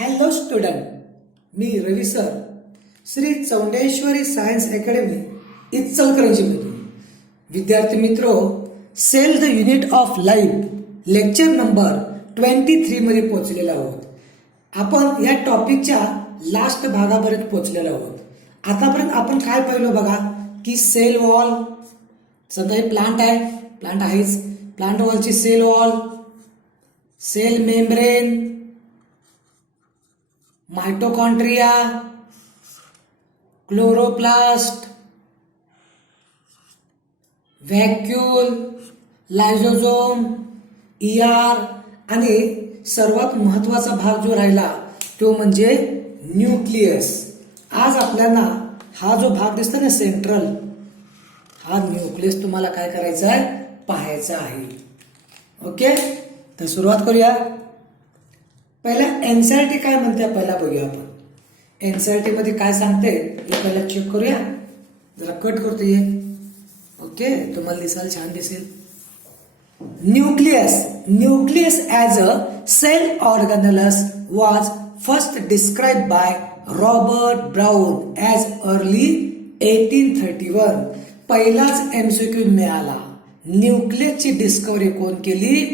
Hello student, मी Ravi sir, Shri Chaundeshwari science academy इचलकरंजीमधून. विद्यार्थी मित्रो, cell the unit of life lecture number 23 मध्ये पोहोचलेलो आहोत. आपण या टॉपिकच्या लास्ट भागापर्यंत पोहोचलेलो आहोत. आतापर्यंत आपण काय पाहिलं बघा की सेल वॉल, समजा हे प्लांट आहे, प्लांट आहेच, प्लांट वॉलची cell wall, cell membrane, mitochondria, chloroplast, vacuole, lysosome, ER आणि सर्वात महत्वाचा भाग जो राहिला तो म्हणजे न्यूक्लियस. आज आपल्याला हा जो भाग दिसतो ना सेंट्रल, हा न्यूक्लियस तुम्हाला काय करायचा आहे, पाहायचा आहे. ओके, तर सुरुवात करूया. पहिला एनसीईआरटी काय म्हणते पहिला बघूया आपण. एनसीईआरटी मध्ये काय सांगते हे पहिला चेक करूया. जरा कट करतो ये. ओके, तुम्हाला दिसायला छान दिसेल. Nucleus as a cell organelles was first describe by Robert Brown as early 1831. पहिलाच एमसीक्यू मिळाला. न्यूक्लियसची डिस्कवरी कोण केली?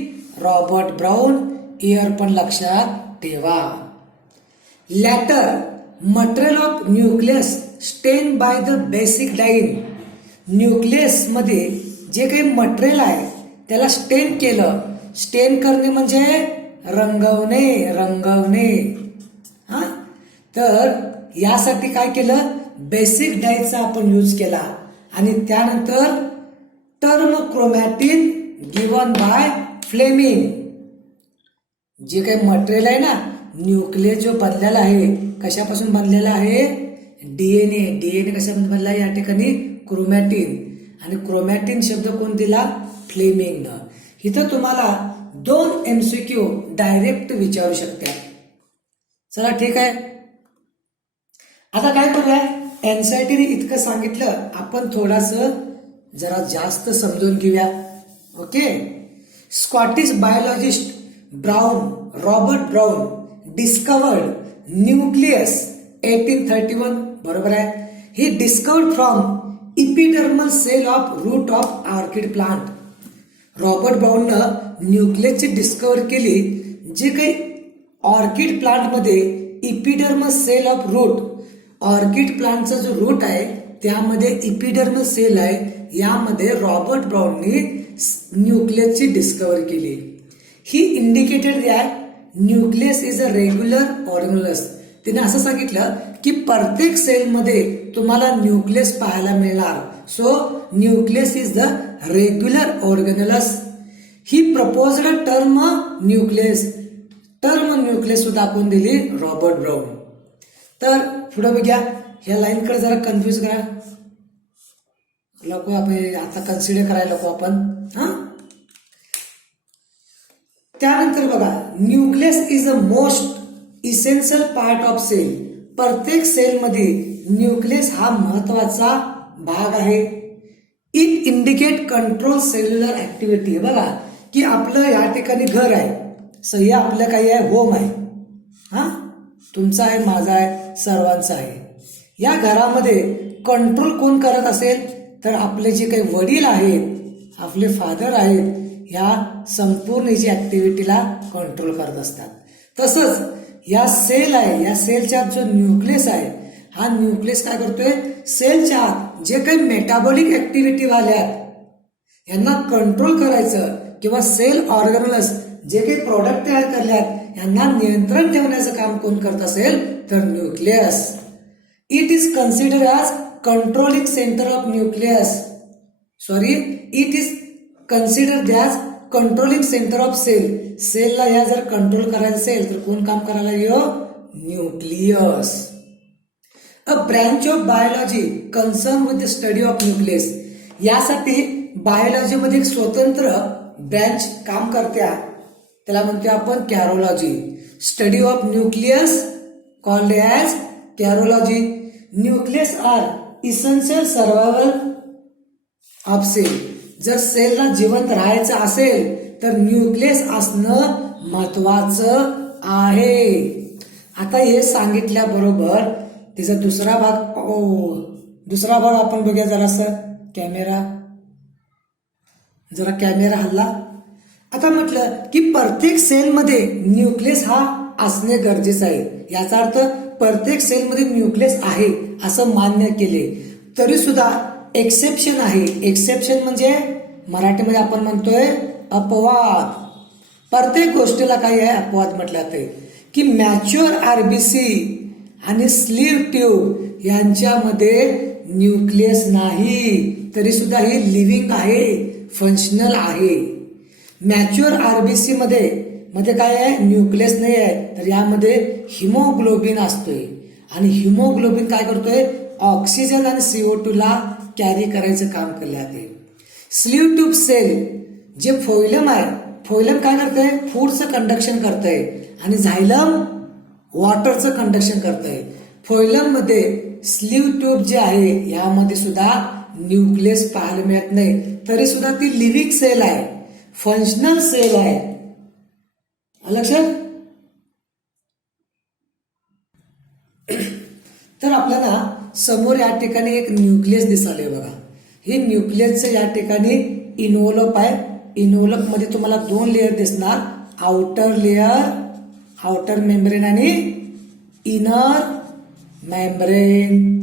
Robert brown. इयर पण लक्षात ठेवा. लॅटर मटेरियल ऑफ न्यूक्लियस स्टेन by the basic dine. Nucleus मध्ये जे काही मटेरियल आहे त्याला स्टेन केलं. स्टेन करणे म्हणजे रंगवणे. हा, तर यासाठी काय केलं, बेसिक डाईचा आपण यूज केला. आणि त्यानंतर term chromatin given by Fleming. जे काही मटेरियल आहे ना, न्यूक्लियस जो बनलेला आहे, कशापासून बनलेला आहे? डीएनए कशापासून बनला आहे? या ठिकाणी क्रोमॅटिन. आणि क्रोमॅटिन शब्द कोण दिला? फ्लेमिंगनं. इथं तुम्हाला 2 एमसीक्यू डायरेक्ट विचारू शकतात. चला ठीक आहे, आता काय करूया, एनसीईआरटीने इतकं सांगितलं, आपण थोडास जरा जास्त समजून घेऊया. Okay, Scottish biologist Robert Brown discovered nucleus 1831. बरोबर आहे. He discovered from epidermal cell of root of orchid plant. Robert ब्राउननं न्यूक्लियसची डिस्कवर केली, जे काही ऑर्किड प्लांट मध्ये epidermal cell of root, orchid प्लांटचा जो रूट आहे त्यामध्ये इपिडर्मल सेल आहे, यामध्ये रॉबर्ट ब्राउननी न्यूक्लियसची डिस्कवर केली. He indicated that nucleus is a regular organelles. तिने असं सांगितलं की प्रत्येक सेलमध्ये तुम्हाला न्यूक्लियस पाहायला मिळणार. So nucleus is the regular organelles. He proposed term nucleus सुद्धा आपण दिली रॉबर्ट ब्राउन. तर पुढे बघूया, ह्या लाईनकडे जरा कन्फ्युज करा लोक, आपण आता कन्सिडर करायला नको आपण. हा, त्यानंतर बघा, nucleus is a most essential part of cell. प्रत्येक सेलमध्ये न्यूक्लियस हा महत्वाचा भाग आहे. It indicate control cellular activity. बघा की आपलं या ठिकाणी घर आहे, सही आपलं काही आहे, होम आहे, हा तुमचा आहे, माझा आहे, सर्वांचा आहे. या घरामध्ये कंट्रोल कोण करत असेल तर आपले जे काही वडील आहेत, आपले फादर आहेत, ह्या संपूर्ण जी ऍक्टिव्हिटीला कंट्रोल करत असतात. तसंच या सेल आहे, या सेलच्या जो न्यूक्लियस आहे, हा न्यूक्लियस काय करतोय, सेलच्या आत जे काही मेटाबॉलिक ऍक्टिव्हिटी वाल्यात यांना कंट्रोल करायचं, किंवा सेल ऑर्गॅनल्स जे काही प्रोडक्ट तयार करल्यात यांना नियंत्रण ठेवण्याचं काम कोण करत असेल तर nucleus. It is consider as controlling centre of nucleus. It is consider as controlling centre of cell. सेलला ह्या जर कंट्रोल करायचं असेल तर कोण काम करायला येऊ? Nucleus. A branch of biology concern with the study of nucleus. यासाठी बायोलॉजीमध्ये एक स्वतंत्र ब्रँच काम करत्या, त्याला म्हणतो आपण karyology. Study of nucleus called as karyology. Nucleus are essential survival of cell. जर सेलला जिवंत राहायचं असेल तर न्यूक्लियस असणं महत्वाचं आहे. आता हे सांगितल्याबरोबर तिचा दुसरा भाग आपण बघूया जरासं. कॅमेरा हल्ला. आता म्हटलं की प्रत्येक सेलमध्ये न्यूक्लियस हा असणे गरजेचं आहे. याचा अर्थ प्रत्येक सेलमध्ये न्यूक्लियस आहे असं मान्य केले, तरी सुद्धा एक्सेप्शन आहे. एक्सेप्शन म्हणजे मराठीमध्ये आपण म्हणतोय अपवाद. प्रत्येक गोष्टीला काही आहे अपवाद म्हटलं जाते की मॅच्युअर आरबीसी आणि स्लीव्ह ट्यूब यांच्यामध्ये न्यूक्लियस नाही, तरी सुद्धा ही लिव्हिंग आहे, फंक्शनल आहे. मॅच्युअर आरबीसी मध्ये काय आहे, न्यूक्लियस नाही आहे, तर यामध्ये हिमोग्लोबिन असतोय आणि हिमोग्लोबिन काय करतोय, ऑक्सिजन आणि CO2 ला कॅरी करायचं काम केलं जाते. स्लीव्ह ट्यूब सेल जे फोइलम आहे, फोइलम काय करतंय, फूडचं कंडक्शन करतंय आणि झायलम वॉटरचं कंडक्शन करतंय. फोइलम मध्ये स्लीव्ह ट्यूब जे आहे यामध्ये सुद्धा न्यूक्लियस पाहायला मिळत नाही, तरी सुद्धा ती लिव्हिंग सेल आहे, फंक्शनल सेल आहे. लक्षात. तर आपल्याला समोर या ठिकाणी एक न्यूक्लियस दिसाले बघा. हे न्यूक्लियसचं या ठिकाणी इन्व्हॉल्प आहे. इन्व्हॉल्प मध्ये तुम्हाला दोन लेअर दिसणार, आउटर लेअर, आउटर मेम्ब्रेन आणि इनर मेम्ब्रेन.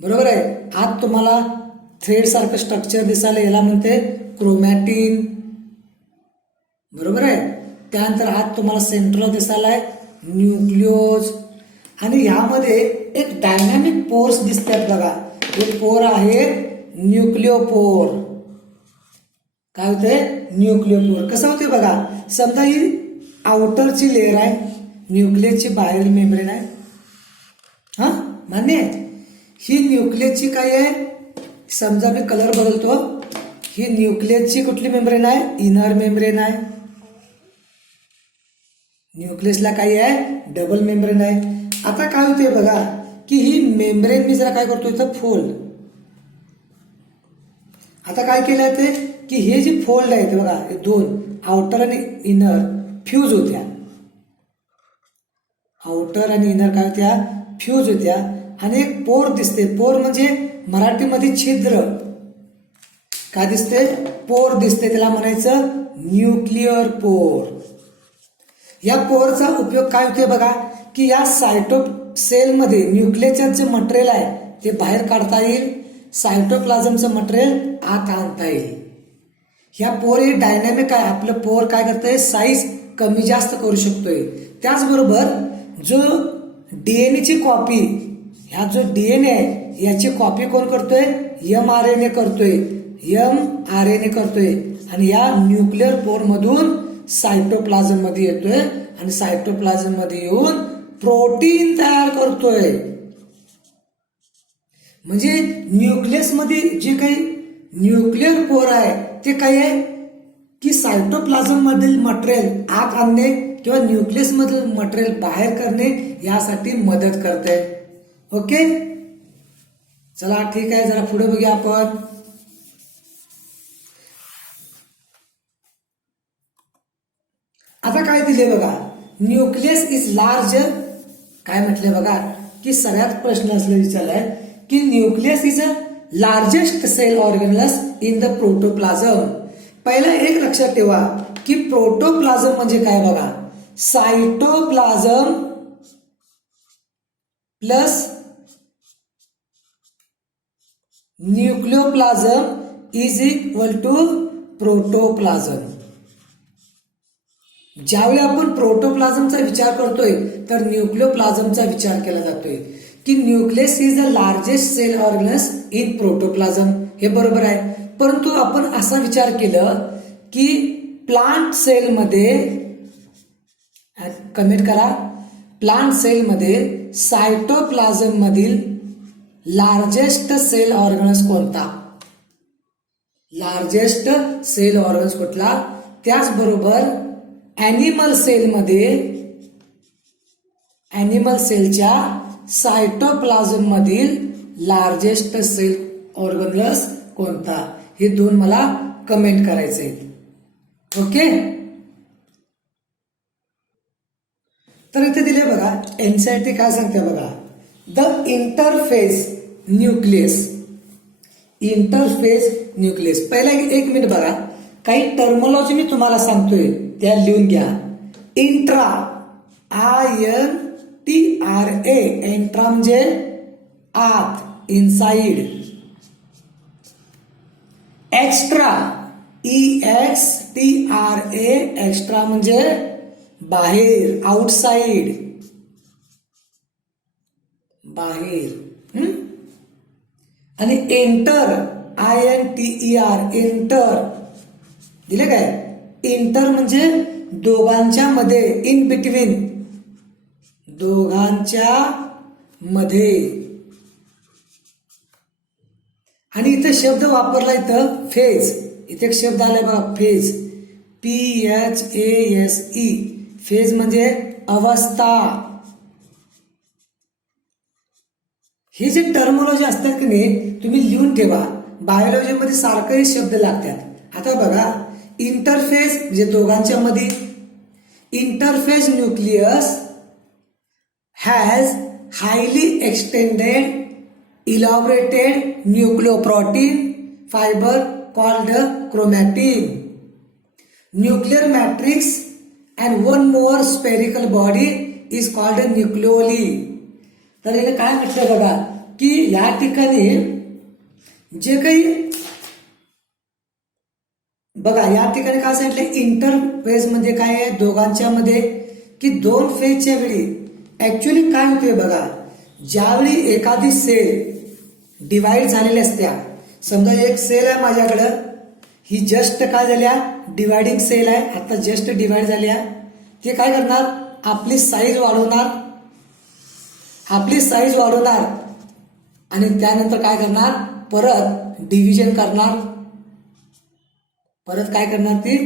बरोबर आहे. आत तुम्हाला थ्रेड सारखं स्ट्रक्चर दिसायला, याला म्हणते क्रोमॅटिन. बरोबर आहे. त्यानंतर आत तुम्हाला सेंट्रल दिसायला आहे न्यूक्लियोज आणि यामध्ये एक डायनॅमिक पोर्स दिसतात बघा. हे पोर आहे न्यूक्लियोपोर. काय होते, न्यूक्लियोपोर. कसं होते बघा, समजा ही आउटरची लेअर आहे, न्यूक्लियसची बाहेरील मेम्ब्रेन आहे. हा मान्य आहे. ही न्यूक्लियसची काय आहे, समजा मी कलर बदलतो, ही न्यूक्लियसची कुठली मेम्ब्रेन आहे, इनर मेम्ब्रेन आहे. न्यूक्लियसला काय आहे, डबल मेम्ब्रेन आहे. आता काय होते बघा की ही मेम्ब्रेन मी जरा काय करतो इथं फोल्ड. आता काय केलं ते की हे जी फोल्ड आहे बघा, हे दोन आउटर आणि इनर फ्यूज होत्या. आउटर आणि इनर काय होत्या, फ्यूज होत्या आणि एक पोर दिसते. पोर म्हणजे मराठीमध्ये छिद्र. काय दिसते, पोर दिसते, त्याला म्हणायचं न्यूक्लिअर पोर. या पोरचा उपयोग काय होते बघा की या सेलमध्ये न्यूक्लियसचं जे मटेरियल आहे ते बाहेर काढता येईल, सायटोप्लाझमचं मटेरियल आत आणता येईल. ह्या पोर हे डायनॅमिक आहे. आपलं पोर काय करतंय, साईज कमी जास्त करू शकतोय. त्याचबरोबर जो DNA ची कॉपी, ह्या जो DNA आहे याची कॉपी कोण करतोय, mRNA करतोय, mRNA करतोय आणि या न्यूक्लिअर पोर मधून सायटोप्लाझम मध्ये येतोय आणि सायटोप्लाझम मध्ये येऊन प्रोटीन तयार करतोय. म्हणजे न्यूक्लियस मध्ये जे काही न्यूक्लिअर पोर आहे ते काय आहे की सायटोप्लाझम मधील मटेरियल आत आणणे किंवा न्यूक्लियस मधील मटेरियल बाहेर करणे यासाठी मदत करते. ओके, चला ठीक आहे, जरा पुढे बघूया आपण. आता काय दिले बघा, न्यूक्लियस इज लार्ज. काय म्हटले बघा की सगळ्यात प्रश्न असले विचारलाय की nucleus is a largest cell organelles in the protoplasm. पहिला एक लक्षात ठेवा की प्रोटोप्लाझम म्हणजे काय बघा, cytoplasm plus nucleoplasm is equal to protoplasm. ज्यावेळी आपण प्रोटोप्लाझमचा विचार करतोय तर न्यूक्लियोप्लाझमचा विचार केला जातोय की nucleus is the largest cell organelles in protoplasm. हे बरोबर आहे, परंतु आपण असा विचार केलं की प्लांट सेलमध्ये, कमेंट करा, प्लांट सेलमध्ये सायटोप्लाझम मधील लार्जेस्ट सेल ऑर्गनल्स कोणता, लार्जेस्ट सेल ऑर्गन्स कुठला. त्याचबरोबर ॲनिमल सेलमध्ये, ॲनिमल सेलच्या सायटोप्लाझम मधील लार्जेस्ट सेल ऑर्गनल्स कोणता, हे दोन मला कमेंट करायचे. ओके, तर इथे दिले बघा, एनसीईआरटी काय सांगते बघा, the interface nucleus. Interface nucleus, पहिला एक मिनिट बघा, काही टर्मोलॉजी मी तुम्हाला सांगतोय त्या लिहून घ्या. इंट्रा, INTRA, इंट्रा म्हणजे आत, इनसाइड. एक्स्ट्रा, EXTRA, एक्स्ट्रा म्हणजे बाहेर, आउटसाइड, बाहेर. आणि एंटर, INTER, एंटर दिले काय. इंटर म्हणजे दोघांच्या मध्ये, इन बिटवीन, दोघांच्या मध्ये. आणि इथे शब्द वापरला इथं फेज, इथे एक शब्द आलाय बघा फेज, PHASE, फेज म्हणजे अवस्था. हे जे टर्मोलॉजी असतात की नाही तुम्ही लिहून ठेवा, बायोलॉजीमध्ये सारखे शब्द लागतात. आता बघा, इंटरफेस म्हणजे दोघांच्या मध्ये. Interface nucleus has highly extended elaborated nucleoprotein fiber called chromatin, nuclear matrix, and one more spherical body is called nucleoli. तर इथे काय म्हटलं बघा की या ठिकाणी जे काही बघा, या ठिकाणी काय सांगितलं, इंटरफेज म्हणजे काय आहे, दोघांच्या मध्ये, की दोन फेजच्या वेळी ऍक्च्युली काय होते बघा, ज्यावेळी एखादी सेल डिवाइड झालेल्या असत्या, समजा एक सेल आहे माझ्याकडं, ही जस्ट काय झाल्या, डिवायडिंग सेल आहे, आता जस्ट डिवाइड झाल्या, ते काय करणार, आपली साईज वाढवणार, आणि त्यानंतर काय करणार, परत डिव्हिजन करणार, परत काय करणार, ती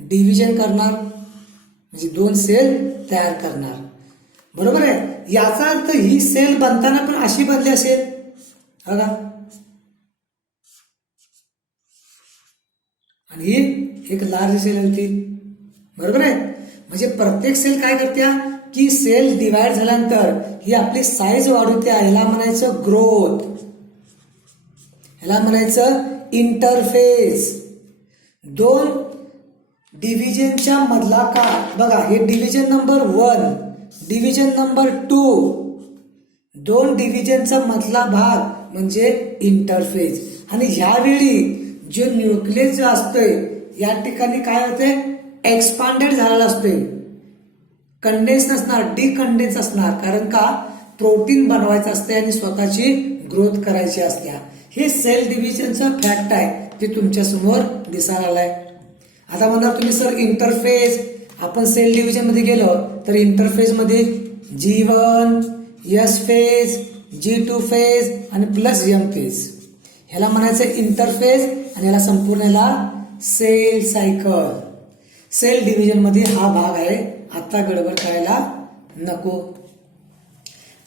डिव्हिजन करणार, म्हणजे दोन सेल तयार करणार. बरोबर आहे. याचा अर्थ ही सेल बनताना पण अशी बनली असेल बघा, आणि ही एक लार्ज सेल होती. बरोबर आहे. म्हणजे प्रत्येक सेल काय करत्या की सेल डिवाइड झाल्यानंतर ही आपली साईज वाढवत्या, ह्याला म्हणायचं ग्रोथ, ह्याला म्हणायचं इंटरफेस. दोन डिव्हिजनच्या मधला काळ बघा, हे डिव्हिजन नंबर 1, डिव्हिजन नंबर 2, दोन डिव्हिजनचा मधला भाग म्हणजे इंटरफेज. आणि ह्यावेळी जो न्यूक्लियस जो असतोय या ठिकाणी काय होते, एक्सपांडेड झालेला असतोय, कंडेन्स नसणार, डिकंडेन्स असणार. कारण का, प्रोटीन बनवायचं असते आणि स्वतःची ग्रोथ करायची असते. हे सेल डिव्हिजनचा फॅक्ट आहे, ते तुमच्या समोर दिसायला आलाय. आता म्हणणार तुम्ही सर इंटरफेज, आपण सेल डिव्हिजन मध्ये गेलो तर इंटरफेज मध्ये G1, S phase, G2 phase आणि प्लस M फेज, ह्याला म्हणायचं इंटरफेज, आणि ह्याला संपूर्ण ह्याला सेल सायकल. सेल डिव्हिजन मध्ये हा भाग आहे. आता गडबड करायला नको.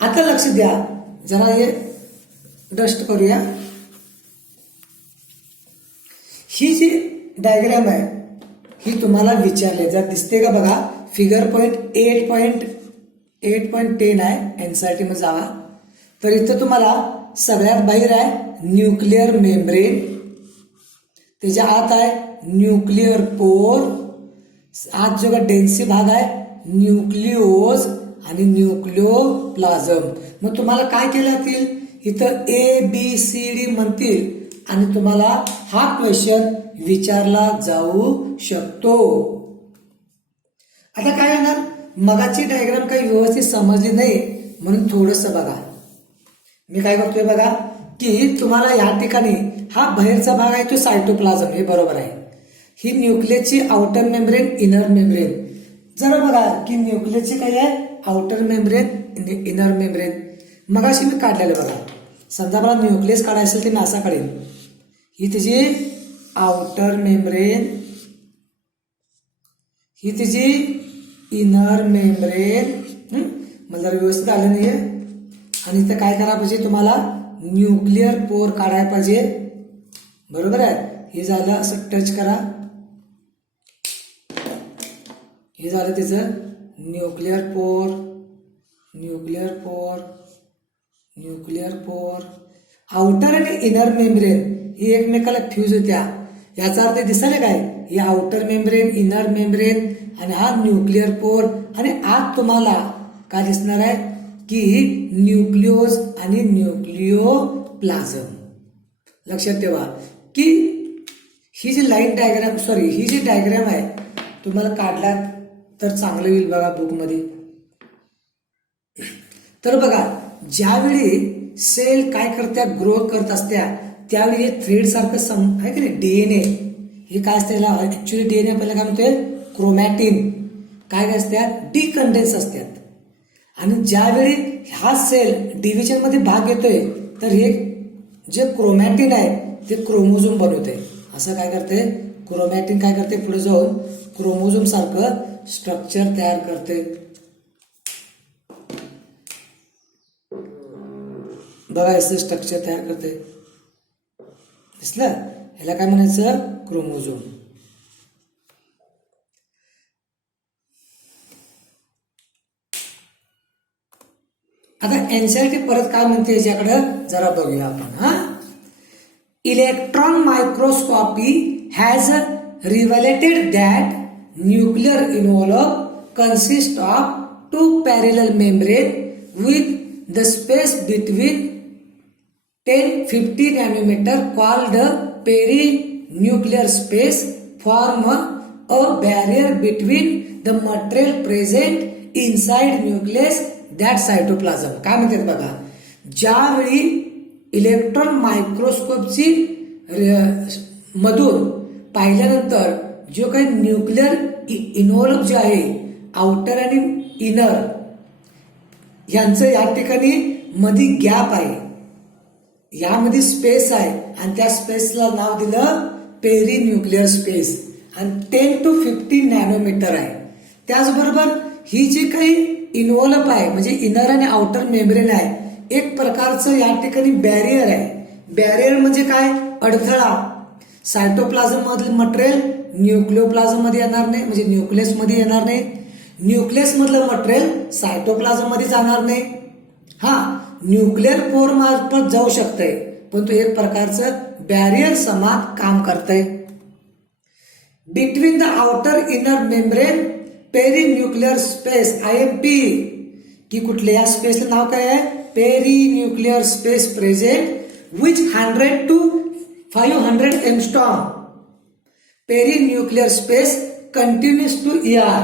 आता लक्ष द्या, जरा हे डस्ट करूया. ही जी डायग्राम आहे ही तुम्हाला विचारले, जर दिसते का बघा, फिगर पॉइंट 8.10 आहे, एनसीईआरटी मध्ये जावा. तर इथं तुम्हाला सगळ्यात बाहेर आहे न्यूक्लिअर मेम्ब्रेन, त्याच्या आत आहे न्यूक्लिअर पोर, आत जो डेन्सी भाग आहे न्यूक्लिओज आणि न्यूक्लिओप्लाझम. मग तुम्हाला काय केलं जातील, इथं ABCD म्हणतील आणि तुम्हाला हा क्वेश्चन विचारला जाऊ शकतो. आता काय येणार, मगाची डायग्राम काही व्यवस्थित समजली नाही म्हणून थोडस बघा. मी काय करतोय बघा की तुम्हाला या ठिकाणी हा बाहेरचा भाग आहे तो सायटोप्लाझम, हे बरोबर आहे. ही न्यूक्लियसची आउटर मेम्ब्रेन, इनर मेम्ब्रेन. जरा बघा की न्यूक्लियसची काय आहे, आउटर मेम्ब्रेन, इनर मेम्ब्रेन. मगाशी मी काढलेलं बघा. समजा मला न्यूक्लियस काढायचं असेल तर मी असा काढेन, ही त्याची आउटर मेम्ब्रेन, ही त्याची इनर मेम्ब्रेन. मला व्यवस्थित आलं नाहीये. आणि इथं काय करायला पाहिजे, तुम्हाला न्यूक्लिअर पोर काढायला पाहिजे. बरोबर आहे. हे झालं, असं टच करा, हे झालं त्याचं nuclear pore, nuclear pore, nuclear pore. Outer आणि इनर मेम्ब्रेन ही एकमेकाला फ्यूज होत्या. याचा अर्थ दिसायला काय, ही आउटर मेम्ब्रेन, इनर मेम्ब्रेन आणि हा न्यूक्लियर पोर. आणि आत तुम्हाला काय दिसणार आहे की न्यूक्लियोज आणि न्यूक्लियोप्लाझम. लक्षात ठेवा की ही जी लाईन डायग्राम ही जी डायग्राम आहे तुम्हाला काढलात तर चांगलं होईल बघा बुकमध्ये. तर बघा ज्यावेळी सेल काय करत्या, ग्रोथ करत असत्या त्यावेळी हे थ्रेड सारखं आहे की नाही, डीएनए हे काय असते, ऍक्च्युली डीएनए आपल्याला काय म्हणते, क्रोमॅटिन काय असतात, डिकंडेन्स असतात. आणि ज्यावेळी हा सेल डिव्हिजन मध्ये भाग येतोय तर हे जे क्रोमॅटिन आहे ते क्रोमोझोम बनवते. असं काय करते, क्रोमॅटिन काय करते, पुढे जाऊन क्रोमोझोम सारखं स्ट्रक्चर तयार करते. बघा असं स्ट्रक्चर तयार करते, दिसलं, ह्याला काय म्हणायचं, क्रोमोझोम. आता एनसीईआरटी परत काय म्हणते याच्याकडे जरा बघूया आपण. हा, electron microscopy has revealed that nuclear envelope consist of 2 parallel membrane with the space between 10-50 nanometer called perinuclear space form a barrier between the material present inside nucleus that cytoplasm. काय म्हणतात बघा, ज्यावेळी इलेक्ट्रॉन मायक्रोस्कोपची मधून पाहिल्यानंतर जो काही nuclear involve जे आहे आउटर आणि इनर यांचं या ठिकाणी मध्ये गॅप आहे, यामध्ये स्पेस आहे आणि त्या स्पेसला नाव दिलं पेरी न्यूक्लियर स्पेस आणि 10 to 50 नॅनोमीटर आहे. त्याचबरोबर ही जी काही इन्व्हॉल्व आहे म्हणजे इनर आणि आउटर मेम्ब्रेन आहे, एक प्रकारचं या ठिकाणी बॅरियर आहे. बॅरियर म्हणजे काय, अडथळा. सायटोप्लाझम मधलं मटेरियल न्यूक्लियोप्लाझम मध्ये येणार नाही, म्हणजे न्यूक्लियस मध्ये येणार नाही. न्यूक्लियस मधलं मटेरियल सायटोप्लाझम मध्ये जाणार नाही. हा, न्यूक्लियर पोर मार्फत जाऊ शकतंय पण तो एक प्रकारचं बॅरियर समान काम करतंय. Between the outer inner membrane perinuclear space IMP की कुठल्या या स्पेसचं नाव काय आहे, perinuclear space present which 100 to 500 angstrom. Perinuclear space continues to ER.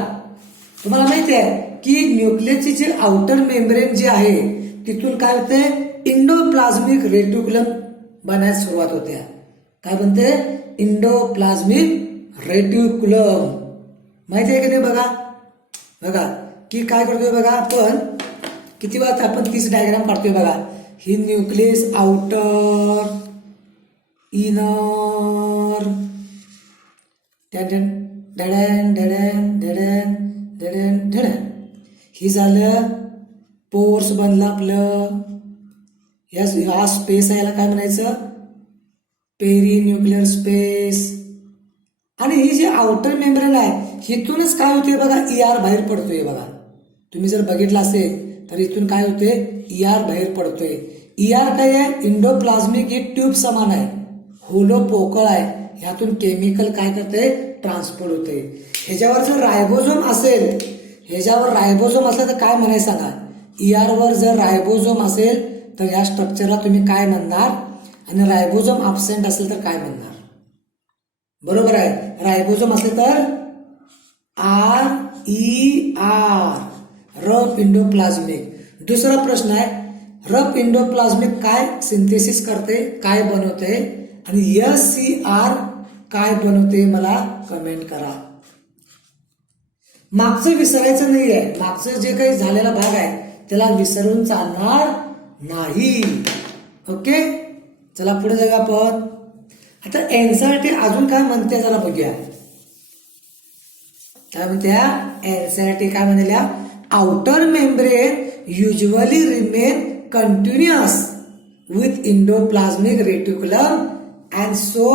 तुम्हाला माहिती आहे की न्यूक्लियसची जे आउटर मेम्ब्रेन जे आहे तिथून काय होते, इंडोप्लाझ्मिक रेटिक्युलम बनायला सुरुवात होते. काय बनते, इंडोप्लाझ्मिक रेटिक्युलम. माहिती आहे की नाही, बघा बघा की काय करतोय बघा आपण, किती वेळा आपण तीच डायग्राम काढतोय बघा. ही न्यूक्लियस आउटर इनर ढडन ढडन ढडन ढडन ढडन ढडन, ही झालं पोर्स बनलं आपलं. या स्पेस आहे, याला काय म्हणायचं, पेरी न्यूक्लियर स्पेस. आणि ही जी आउटर मेम्ब्रेन आहे हिथूनच काय होते बघा, ER बाहेर पडतोय. बघा तुम्ही जर बघितलं असेल तर इथून काय होते, ER बाहेर पडतोय. ER काय आहे, इंडोप्लाझ्मिक ही ट्यूब समान आहे, होलो पोकळ आहे, ह्यातून केमिकल काय करते, ट्रान्सपोर्ट होते. ह्याच्यावर जर रायबोझोम असेल, ह्याच्यावर रायबोझोम असलं तर काय म्हणायचं सांगा. ER वर जर रायबोझोम असेल तर या स्ट्रक्चरला तुम्ही काय म्हणणार, आणि रायबोझोम अब्सेंट असेल तर काय म्हणणार. बरोबर आहे, रायबोझोम असेल तर RER, रफ इंडोप्लाझ्मिक. दुसरा प्रश्न आहे, रफ इंडोप्लाझ्मिक काय सिंथेसिस करते, काय बनवते, आणि SCR काय बनवते, मला कमेंट करा. मागचं विसरायचं नाहीये, मागचं जे काही झालेला भाग आहे त्याला विसरून चालणार नाही. ओके, चला पुढे जाऊया आपण. आता एनसीईआरटी अजून काय म्हणते जरा बघूया. काय म्हणत्या एनसीईआरटी, काय म्हणल्या, outer membrane usually remain continuous with endoplasmic reticulum and so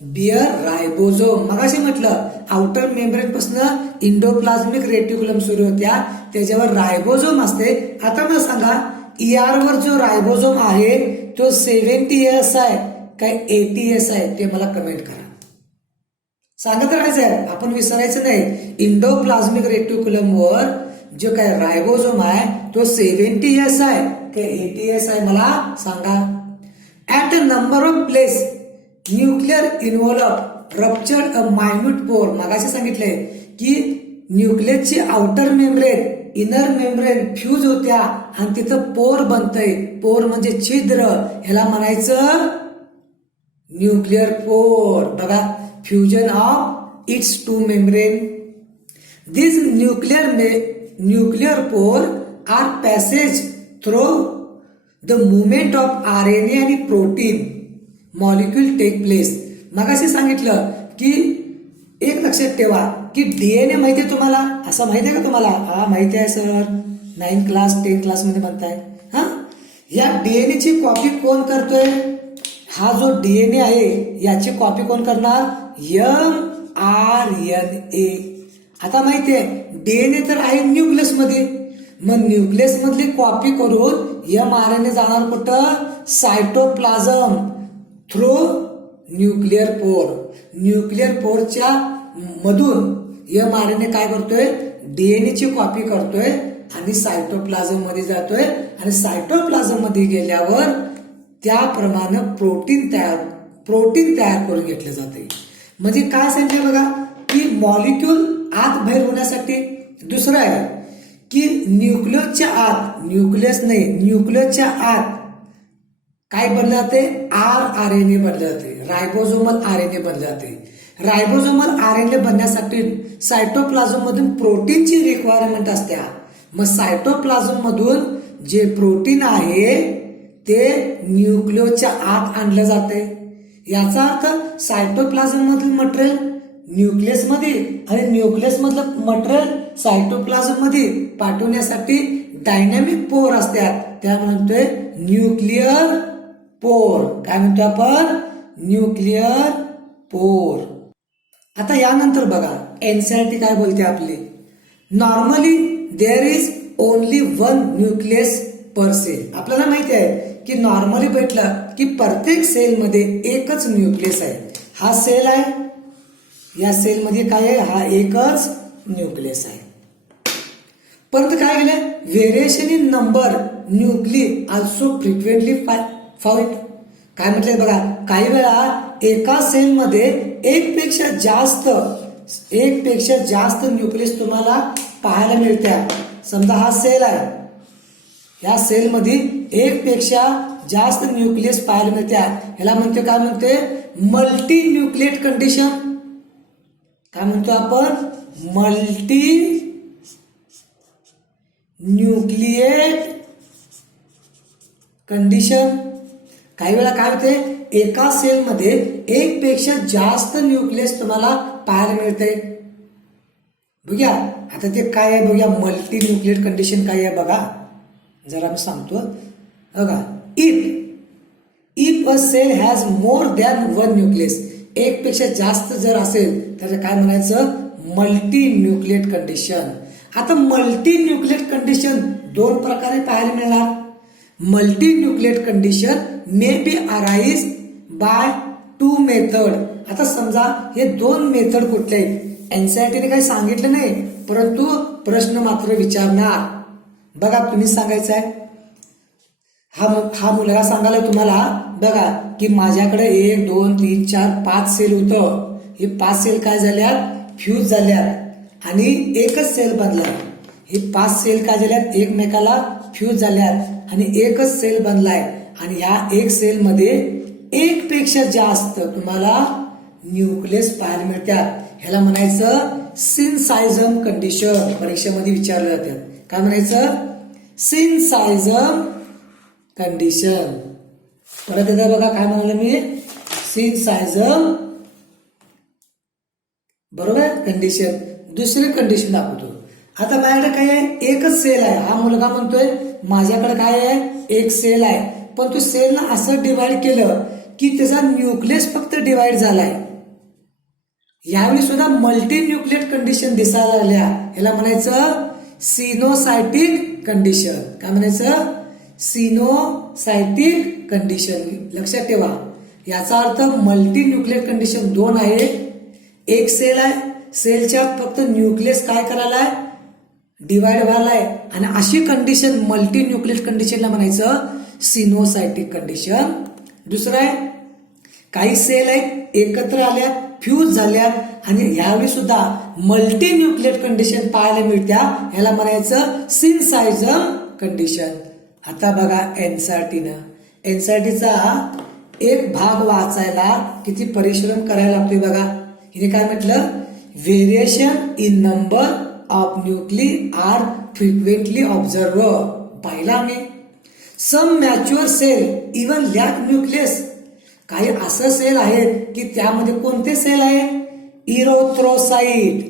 bear ribosome. मगाशी म्हटलं आउटर मेम्ब्रेन पासून इंडोप्लाझ्मिक रेटिक्युलम सुरू होत्या, त्याच्यावर रायबोझोम असते. आता मला सांगा ER वर जो रायबोझोम आहे तो 70S आहे काय 80S आहे, ते मला कमेंट करा. सांगत राहायचंय, आपण विसरायचं नाही. इंडोप्लाझ्मिक रेटिक्युलम वर जो काय रायबोझोम आहे तो 70S आहे काय 80S आहे, मला सांगा. At a number of place nuclear envelope ruptured a minute pore. मगाशी सांगितलंय की न्यूक्लियसची outer membrane inner membrane fuse होत्या आणि तिथं पोर बनतंय. पोर म्हणजे छिद्र, ह्याला म्हणायचं न्यूक्लियर पोर. बघा, fusion of its two membrane. This nuclear pore are passage through the movement of RNA आणि प्रोटीन मॉलिक्यूल टेक प्लेस. मगाशी सांगितलं की एक लक्षात ठेवा की DNA माहितीये तुम्हाला, असं माहितीये का तुम्हाला? हा माहिती आहे सर, 9 क्लास 10 क्लास मध्ये म्हणताय. हा, या DNA ची कॉपी कोण करतोय? हा जो DNA आहे याची कॉपी कोण करणार? mRNA. आता माहितीये DNA तर आहे न्यूक्लियस मध्ये, मग न्यूक्लियस मधली कॉपी करून mRNA जाणार कुठं? Cytoplasm through nuclear pore. Nuclear पोरच्या मधून mRNA काय करतोय? DNA ची कॉपी करतोय आणि सायटोप्लाझम मध्ये जातोय आणि सायटोप्लाझम मध्ये गेल्यावर त्याप्रमाणे प्रोटीन तयार करून घेतलं जाते. म्हणजे काय सांगितलं बघा की मॉलिक्यूल आत बाहेर होण्यासाठी. दुसरं आहे की न्यूक्लियसच्या आत, न्यूक्लियस नाही, न्यूक्लियसच्या आत काय बनलं जाते? RNA बनलं जाते, रायबोझोमल RNA बनलं जाते. रायबोझोमल RNA बनण्यासाठी सायटोप्लाझम मधून प्रोटीनची रिक्वायरमेंट असते. मग सायटोप्लाझम मधून जे प्रोटीन आहे ते न्यूक्लियसच्या आत आणलं जाते. याचा अर्थ सायटोप्लाझम मधील मटेरियल न्यूक्लियस मध्ये आणि न्यूक्लियस मधलं मटेरियल सायटोप्लाझम मध्ये पाठवण्यासाठी डायनॅमिक पोर असतात. त्या म्हणतोय न्यूक्लियर पोर. काय म्हणतो आपण? Nuclear pore. आता यानंतर बघा एनसीईआरटी काय बोलते आपली. Normally there is only one nucleus per cell. आपल्याला माहिती आहे की नॉर्मली भेटलं की प्रत्येक सेल मध्ये एकच न्यूक्लियस आहे. हा सेल आहे, या सेल मध्ये काय आहे? हा एकच न्यूक्लियस आहे. परंतु काय केलं? Variation in number nuclei also frequently found. काय म्हटलंय बघा, काही वेळा एका सेल मध्ये एक पेक्षा जास्त न्यूक्लियस तुम्हाला पाहायला मिळत्या. समजा हा सेल आहे, या सेल मध्ये एक पेक्षा जास्त न्यूक्लियस पाहायला मिळत्या. ह्याला म्हणते काय म्हणते? Multi nucleate condition. काय म्हणतो आपण? Multi nucleate condition. काही वेळा काय होते? एका सेल मध्ये एक पेक्षा जास्त न्यूक्लियस तुम्हाला पाहायला मिळते. बघूया आता ते काय आहे, बघूया मल्टी न्यूक्लिएट कंडिशन काय आहे बघा. जरा मी सांगतो बघा. If a cell has more than one nucleus, एक पेक्षा जास्त जर असेल तर काय म्हणायचं? Multinucleate condition. आता मल्टी न्यूक्लिएट कंडिशन दोन प्रकारे पाहायला मिळणार. Multinucleate condition may be arise by two method. आता समजा हे दोन मेथड कुठले आहेत? एनसीईआरटीने काही सांगितलं नाही, परंतु प्रश्न मात्र विचारणार. बघा तुम्ही सांगायचं आहे. हा मुलगा सांगायला तुम्हाला बघा की माझ्याकडे 1 2 3 4 5 सेल होतं. हे 5 सेल काय झाल्यात? फ्यूज झाल्यात आणि एकच सेल बनला. हे 5 सेल काय झाल्यात? एकमेकाला फ्यूज झाल्यात आणि एकच सेल बनलाय. आणि ह्या एक सेल मध्ये एक पेक्षा जास्त तुम्हाला न्यूक्लियस पाहायला मिळतात. ह्याला म्हणायचं सिनसायझम कंडिशन. परीक्षेमध्ये विचारलं जातं. काय म्हणायचं? सिनसायझम कंडिशन. परत एकदा बघा काय म्हणाले मी? सिनसायझम बरोबर कंडिशन. दुसरी कंडिशन दाखवतो. आता माझ्याकडे काय आहे? एकच सेल आहे. हा मुलगा म्हणतोय माझ्याकडे काय आहे? एक सेल आहे, पण तो सेल ना असं डिवाइड केलं की त्याचा न्यूक्लियस फक्त डिवाइड झालाय. यावेळी सुद्धा मल्टी न्यूक्लिएट कंडिशन दिसायला लागल्या. याला म्हणायचं सिनोसायटिक कंडिशन. काय म्हणायचं? सिनोसायटिक कंडिशन. लक्षात ठेवा, याचा अर्थ मल्टी न्यूक्लिएट कंडिशन दोन आहे. एक सेल आहे, सेलच्या फक्त न्यूक्लियस काय करायला आहे? डिवाइड व्हायला आहे. आणि अशी कंडिशन मल्टी न्यूक्लिएट कंडिशनला म्हणायचं सिनोसायटिक कंडिशन. दुसरं आहे, काही सेल आहेत एकत्र आल्यात, फ्यूज झाल्यात आणि यावेळी सुद्धा मल्टी न्यूक्लिएट कंडिशन पाहायला मिळत्या. याला म्हणायचं सिनसायझम कंडिशन. आता बघा एनसीईआरटीचा एक भाग वाचायला किती परिश्रम करायला लागतोय बघा. हिने काय म्हटलं? Variation in number of nuclei are frequently observe. पाहिला आम्ही. Some mature cell even lack nucleus. काही असं सेल आहेत की त्यामध्ये कोणते सेल आहेत? इरोथ्रोसाइट.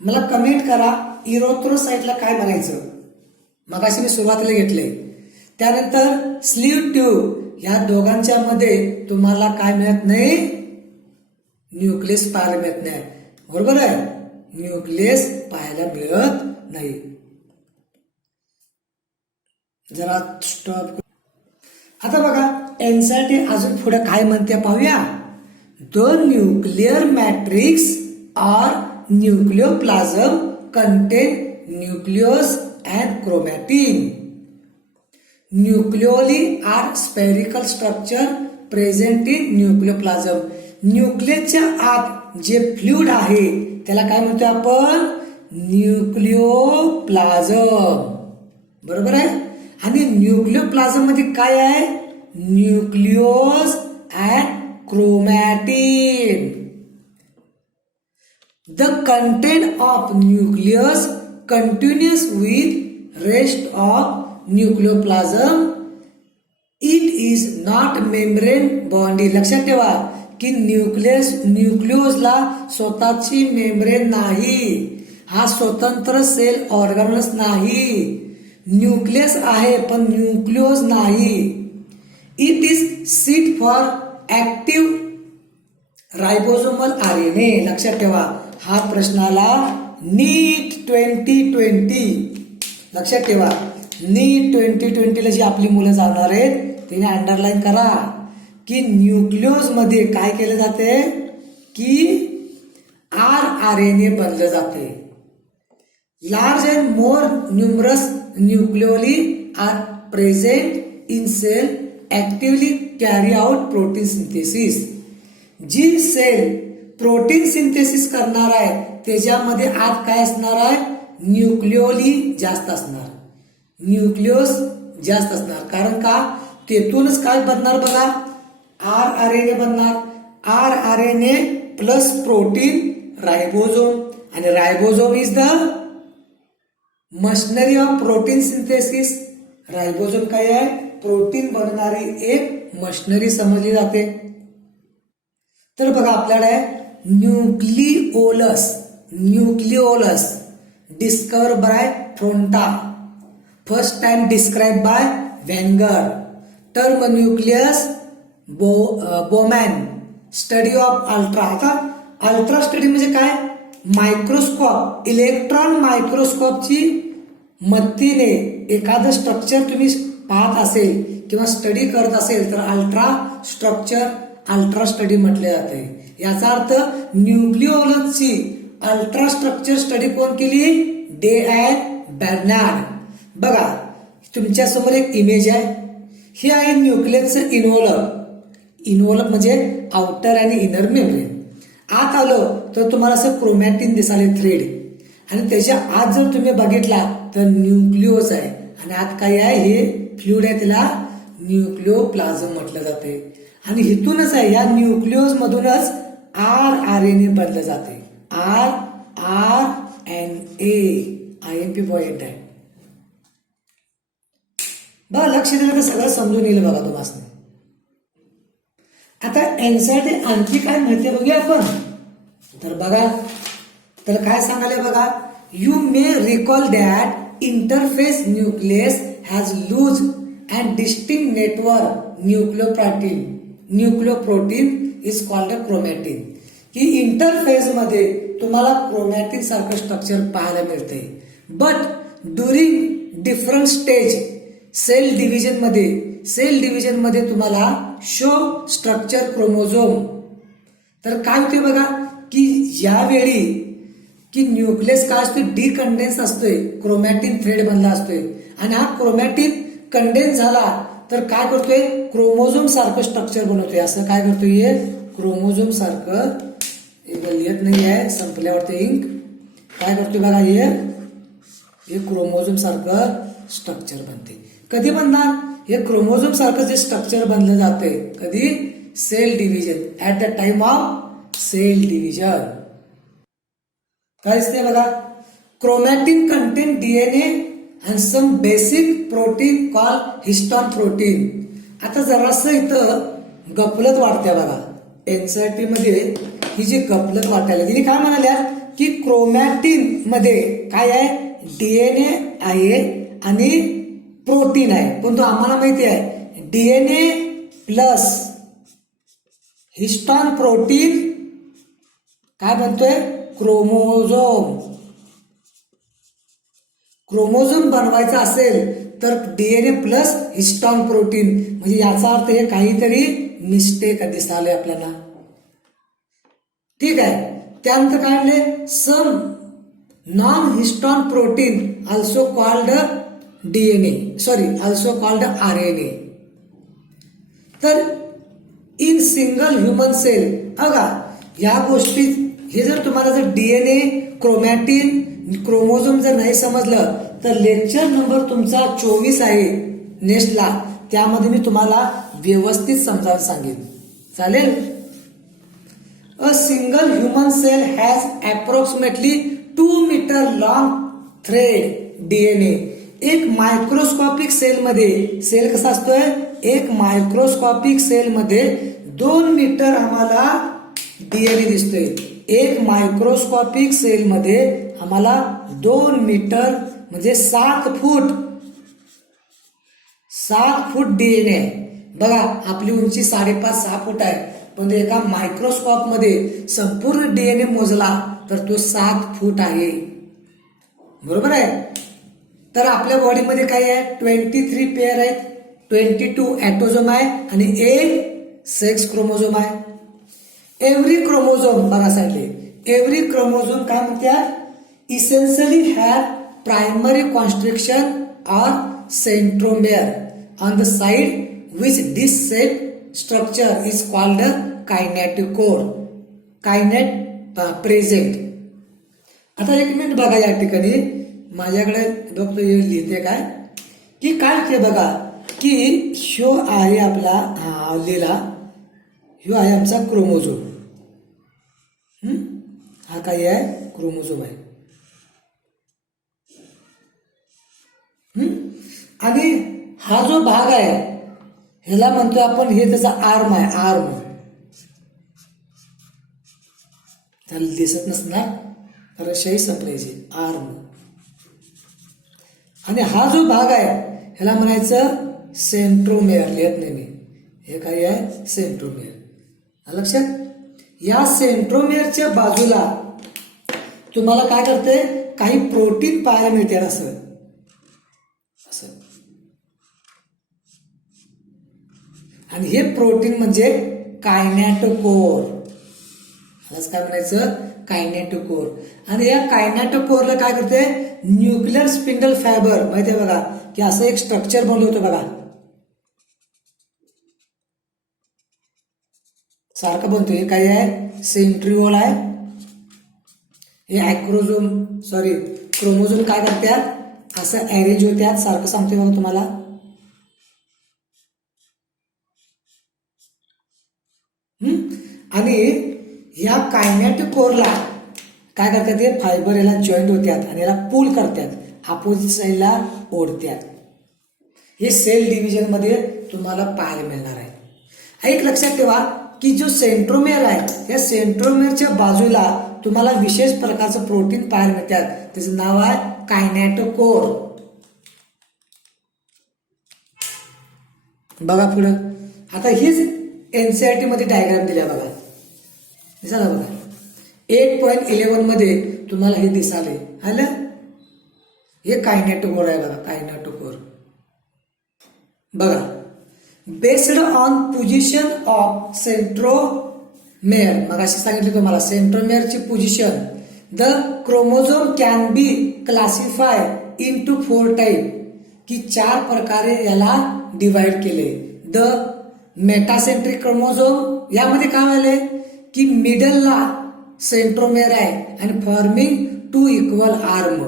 मला कमेंट करा इरोथ्रोसाइटला काय म्हणायचं. मगाशी मी सुरुवातीला घेतले. त्यानंतर स्लीव्ह ट्यूब. या दोघांच्या मध्ये तुम्हाला काय मिळत नाही? न्यूक्लियस पाहायला मिळत नाही. बरोबर आहे, न्यूक्लियस पाहायला मिळत नाही. जरा स्टॉप. आता बघा एनसीईआरटी अजून पुढे काय म्हणते पाहूया. The nuclear matrix or nucleoplasm contain nucleus and chromatin. Nucleoli are spherical structure present in nucleoplasm. न्यूक्लियसच्या आत जे फ्लुइड आहे त्याला काय म्हणतो आपण? न्यूक्लियोप्लाझम. बरोबर आहे. आणि न्यूक्लियोप्लाझम मध्ये काय आहे? Nucleus and chromatin. The content of nucleus continuous with rest of nucleoplasm. It is not membrane bound. लक्षात ठेवा की न्यूक्लियसला स्वतःची मेम्ब्रेन नाही. हा स्वतंत्र सेल ऑर्गनस नाही. न्यूक्लियस आहे पण न्यूक्लियस नाही. It is seat for active ribosomal RNA. लक्षात ठेवा, हा प्रश्नाला नीट 2020 लक्षात ठेवा. नीट 2020 जी आपली मुलं जाणार आहेत तिने अंडरलाईन करा की न्यूक्लियस मध्ये काय केलं जाते की आरएनए बनलं जाते. Large and more numerous nucleoli are present in cell actively carry out protein synthesis. जी सेल प्रोटीन सिंथेसिस करणार आहे त्याच्यामध्ये आत काय असणार आहे? न्यूक्लियोली जास्त असणार, न्यूक्लियस जास्त असणार. कारण का? तेथूनच काय बनणार बघा? आरएनए बनणार. RNA plus protein ribosome. आणि ribosome is the machinery of protein synthesis. Ribosome काय आहे? प्रोटीन बनवणारी एक मशिनरी समजली जाते. तर बघा आपल्याकडे nucleolus discover by Fontana. First time describe by वेंगर. Term nucleus Bowman. Study of ultra. आता अल्ट्रा स्टडी म्हणजे काय? मायक्रोस्कोप, इलेक्ट्रॉन मायक्रोस्कोपची मदतीने एखादं स्ट्रक्चर तुम्ही पाहत असेल किंवा स्टडी करत असेल तर अल्ट्रा स्टडी म्हटले जाते. याचा अर्थ न्यूक्लिओलसची अल्ट्रा स्ट्रक्चर स्टडी कोण केली? Day and Bernard. बघा तुमच्या समोर एक इमेज आहे. हे आहे न्यूक्लियसचं इन्व्हॉल्व म्हणजे आउटर आणि इनर मेम्ब्रेन. आत आलो तर तुम्हाला असं क्रोमॅटिन दिसाले थ्रेड. आणि त्याच्या आत जर तुम्ही बघितला तर न्यूक्लियस आहे. आणि आत काय आहे? हे फ्लुइड आहे, त्याला न्यूक्लियोप्लाझम म्हटलं जाते. आणि इथूनच आहे, या न्यूक्लियस मधूनच आरएनए बनलं जाते. आरएनए आयएमपी पॉइंट आहे. बघा लक्ष दिलं तर सगळं समजून येईल बघा तुम्हाला. आता एनसीईआरटी आणखी काय माहिती बघूया आपण. तर बघा तर काय सांगाले बघा. You may recall that interphase nucleus has loose and distinct network nucleoprotein is called a chromatin. की इंटरफेज मध्ये तुम्हाला क्रोमॅटिन सारखं स्ट्रक्चर पाहायला मिळते. But during different stage cell division मध्ये तुम्हाला शो स्ट्रक्चर क्रोमोझोम. तर काय होते बघा की यावेळी की न्यूक्लियस काय असतो, डिकंडेन्स असतोय, क्रोमॅटिन थ्रेड बनला असतोय आणि हा क्रोमॅटिन कंडेन्स झाला तर काय करतोय, क्रोमोझोम सारखं स्ट्रक्चर बनवतोय. असं काय करतोय, क्रोमोझोम सारखं, लिहित नाही आहे संपल्यावरती इंक, काय करतोय बघा, हे क्रोमोझोम सारखं स्ट्रक्चर बनते. कधी बनणार, हे क्रोमोझोम सारखं जे स्ट्रक्चर बनलं जाते कधी, cell division, at the time of cell division. काय दिसते बघा, chromatin contain DNA and some basic protein called histone protein. आता जरासं इथं गफलत वाटते बघा, एनसीईआरटी मध्ये ही जी गफलत वाटायला तिने काय म्हणाल्या की क्रोमॅटिन मध्ये काय आहे, डीएनए आहे आणि प्रोटीन आहे. पण तो आम्हाला माहिती आहे डीएनए प्लस हिस्टॉन प्रोटीन काय बनतोय, क्रोमोझोम. क्रोमोझोम बनवायचा असेल तर डीएनए प्लस हिस्टॉन प्रोटीन, म्हणजे याचा अर्थ हे काहीतरी मिस्टेक दिसाले आपल्याला. ठीक आहे. त्यानंतर काय म्हणले, some non histone protein also called DNA, also called RNA. तर इन सिंगल ह्युमन सेल बघा या गोष्टी, हे जर तुम्हाला जर डीएनए, क्रोमॅटिन, क्रोमोझोम जर नाही समजलं तर लेक्चर नंबर तुमचा 24 आहे नेक्स्टला, त्यामध्ये मी तुम्हाला व्यवस्थित समजावून सांगेन. चालेल. A single human cell has approximately 2 metre long thread DNA. एक मायक्रोस्कोपिक सेलमध्ये, सेल कसा असतोय, एक मायक्रोस्कोपिक सेलमध्ये 2 मीटर आम्हाला डीएनए दिसतोय. एक मायक्रोस्कोपिक सेलमध्ये आम्हाला 2 मीटर म्हणजे 7 फूट डीएनए. बघा आपली उंची 5.5-6 फूट आहे, पण एका मायक्रोस्कोप मध्ये संपूर्ण डीएनए मोजला तर तो 7 फूट आहे. बरोबर आहे. तर आपल्या बॉडीमध्ये काय आहे, 23 पेअर आहेत, 22 ॲटोझोम आहे आणि 1 सेक्स क्रोमोझोम आहे. एव्हरी क्रोमोझोम बघा सांगितले, एव्हरी क्रोमोझोम काय म्हणतात, essentially have primary constriction or centromere on the side which this shape structure is called a kinetochore. present. आता एक मिनिट बघा, या ठिकाणी माझ्याकडे डॉक्टर लिहिते काय की काय ते बघा की ह्यो आहे आपला लिहिला, ह्यो आहे आमचा क्रोमोझोम. हा काय आहे, क्रोमोझोम आहे. आणि हा जो भाग आहे ह्याला म्हणतो आपण, हे त्याचा आर्म आहे, आर्म. त्याला दिसत नसणार कारण शाही संपल्याची, आर्म. आणि हा जो भाग आहे ह्याला म्हणायचं सेंट्रोमेअर. लिहित नाही मी, हे काय आहे, सेंट्रोमेअर. लक्षात. या सेंट्रोमेअरच्या बाजूला तुम्हाला काय करते, काही प्रोटीन पाहायला मिळते. असं आणि हे प्रोटीन म्हणजे कायनेटोकोर. काय म्हणायचं, कायनेटोकोर. आणि या कायनेटोकोरला काय करते, न्यूक्लियर स्पिंडल फायबर माहिती आहे बघा, की असं एक स्ट्रक्चर बनवलं होतं बघा, सारखं बनतो. हे काय आहे, सेंट्रिओल आहे. हे क्रोमोझोम काय करतात, असं अरेंज होत्यात. सारखं सांगतोय बघा तुम्हाला. आणि या कायनेटोकोरला काय करतात, हे फायबर याला जॉईंट होत्यात आणि याला पुल करतात, अपोजिट साईडला ओढतात. हे सेल डिव्हिजन मध्ये तुम्हाला पाहायला मिळणार आहे. एक लक्षात ठेवा की जो सेंट्रोमेअर आहे, या सेंट्रोमेअरच्या बाजूला तुम्हाला विशेष प्रकारचं प्रोटीन पाहायला मिळतात. त्याचं नाव आहे कायनेटोकोर. बघा पुढं. आता हीच एनसीईआरटी मध्ये डायग्राम दिल्या बघा, दिसा ना बघा. 8.11 मध्ये तुम्हाला हे दिसाले आलं. हे कायनेटोकोर आहे बघा, कायनेटोकोर बघा. Based on position of centromere, मग अशी सांगितली तुम्हाला सेंट्रोमेअरची position, the chromosome can be classify into 4 type, की 4 प्रकारे याला डिवाइड केले. द मेटासेंट्रिक क्रोमोझोम, यामध्ये काय झाले की मिडलला सेंट्रोमेअर आहे आणि फॉर्मिंग 2 इक्वल आर्म.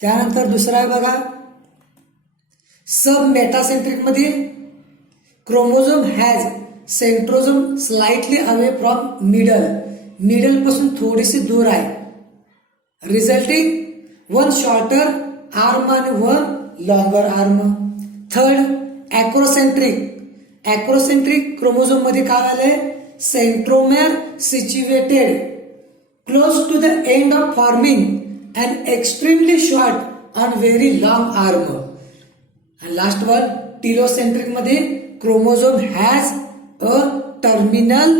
त्यानंतर दुसरा आहे बघा सब मेटासेंट्रिक मध्ये chromosome has centrosome slightly away from middle पासून थोडीशी दूर आहे, रिझल्टिंग 1 शॉर्टर आर्म आणि 1 longer arm. Third acrocentric chromosome मध्ये काय आले, centromere situated close to the end of forming an extremely short and very long arm. And last one, telocentric मध्ये chromosome has a terminal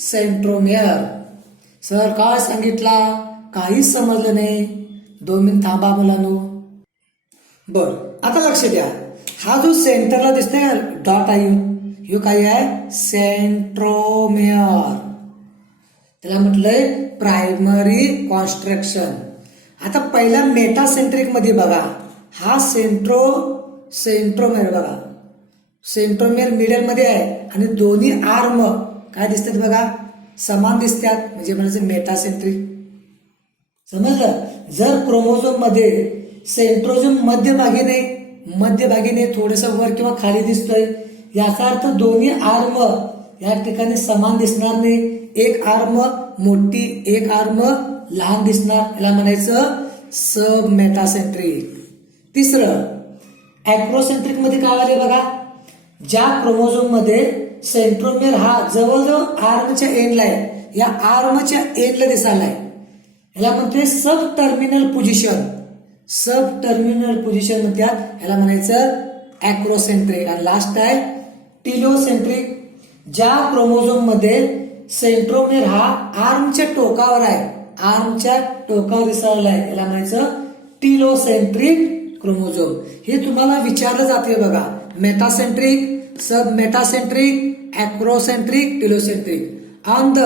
centromere. Sir काय सांगितला, काहीच समजलं नाही. 2 मिनिट थांबा मुलांनो. बर, आता लक्ष द्या. हा जो सेंटरला दिसतोय डॉट आहे, ह्यो काय आहे, सेंट्रोमेअर. त्याला म्हटलंय प्रायमरी कॉन्स्ट्रक्शन. आता पहिला मेटासेंट्रिक मध्ये बघा, हा सेंट्रोमेअर बघा, सेंट्रोमेअर मिडल मध्ये आहे आणि दोन्ही आर्म काय दिसतात बघा, समान दिसतात, म्हणजे म्हणायचं मेटासेंट्रिक. समजलं. जर क्रोमोझोम मध्ये सेंट्रोझोम मध्यभागी नाही, थोडस वर किंवा खाली दिसतोय, याचा अर्थ दोन्ही आर्म या ठिकाणी समान दिसणार नाही. एक आर्म मोठी, एक आर्म लहान दिसणार, याला म्हणायचं सब मेटासेंट्रिक. तिसरं ॲक्रोसेंट्रिक मध्ये काय आले बघा, ज्या क्रोमोझोम मध्ये सेंट्रोमेअर हा जवळजवळ आर्मच्या एंडला आहे, या आर्मच्या एंडला दिसायलाय, याला म्हणतोय सब टर्मिनल पोझिशन म्हणतात, याला म्हणायचं ॲक्रोसेंट्रिक. आणि लास्ट आहे टेलोसेंट्रिक, ज्या क्रोमोझोम मध्ये सेंट्रोमेअर हा आर्मच्या टोकावर आहे, आर्मच्या टोकावर दिसायला आहे, याला म्हणायचं टेलोसेंट्रिक क्रोमोझोम. हे तुम्हाला विचारलं जाते बघा, metacentric, sub metacentric, acrocentric, telocentric. On the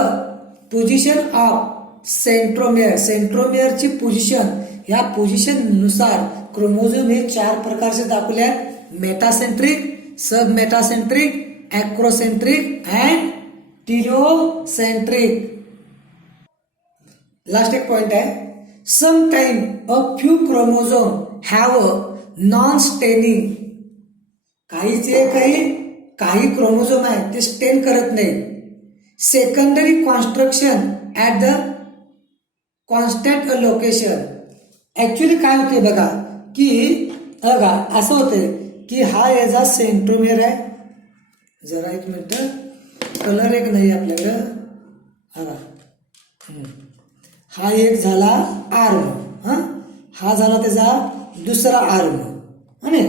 position of सेंट्रोमेअरची पोझिशन, या पोझिशन नुसार क्रोमोझोम हे 4 प्रकारचे दाखवले आहेत, metacentric, sub metacentric, acrocentric and telocentric. Last एक पॉइंट आहे, sometime a few chromosome have a non staining. काही क्रोमोझोम आहे ते स्टेन करत नाही. Secondary construction at the constant location. Actually काय होते बघा, की बघा असं होते की हा याचा सेंट्रोमेअर आहे, जरा एक मिनिट, कलर एक नाही आपल्याकडं, हा एक झाला आर्म, हा झाला त्याचा दुसरा आर्म, आणि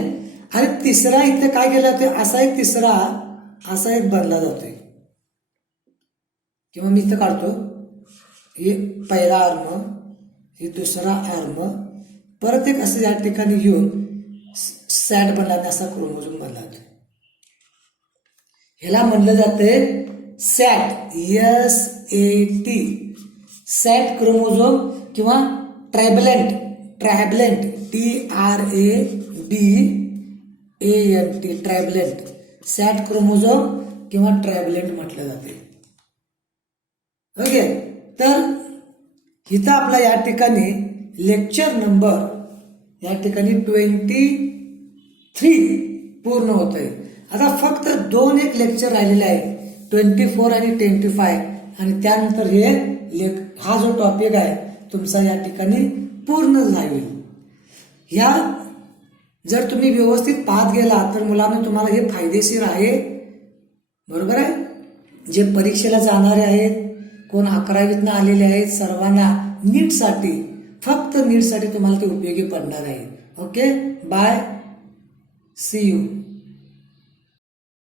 तिसरा इथे काय केला जाते, असा एक तिसरा असा एक बनला जातोय, किंवा मी इथं काढतो, हे पहिला आर्म, हे दुसरा आर्म, परत एक असं या ठिकाणी घेऊन सॅट बनला, असा क्रोमोझोम बनला जातो. ह्याला म्हणलं जाते सॅट, SAT, सॅट क्रोमोझोम किंवा ट्रॅबलेंट, TRABLANT, ट्रॅबलेंट, सॅट क्रोमोझोम किंवा ट्रॅबलेंट म्हटलं जाते. ओके, तर इथं आपला या ठिकाणी लेक्चर नंबर या ठिकाणी 23 पूर्ण होत आहे. आता फक्त 2 लेक्चर राहिलेले आहे, 24 आणि 25, आणि त्यानंतर हा जो टॉपिक आहे तुमचा या ठिकाणी पूर्ण जाईल. ह्या जर तुम्ही व्यवस्थित पाहत गेला तर मुलांना तुम्हाला हे फायदेशीर आहे, बरोबर आहे. जे परीक्षेला जाणारे आहेत, कोण 11वीतनं आलेले आहेत, सर्वांना नीटसाठी, फक्त नीटसाठी तुम्हाला ते उपयोगी पडणार आहे. Okay, bye, see you.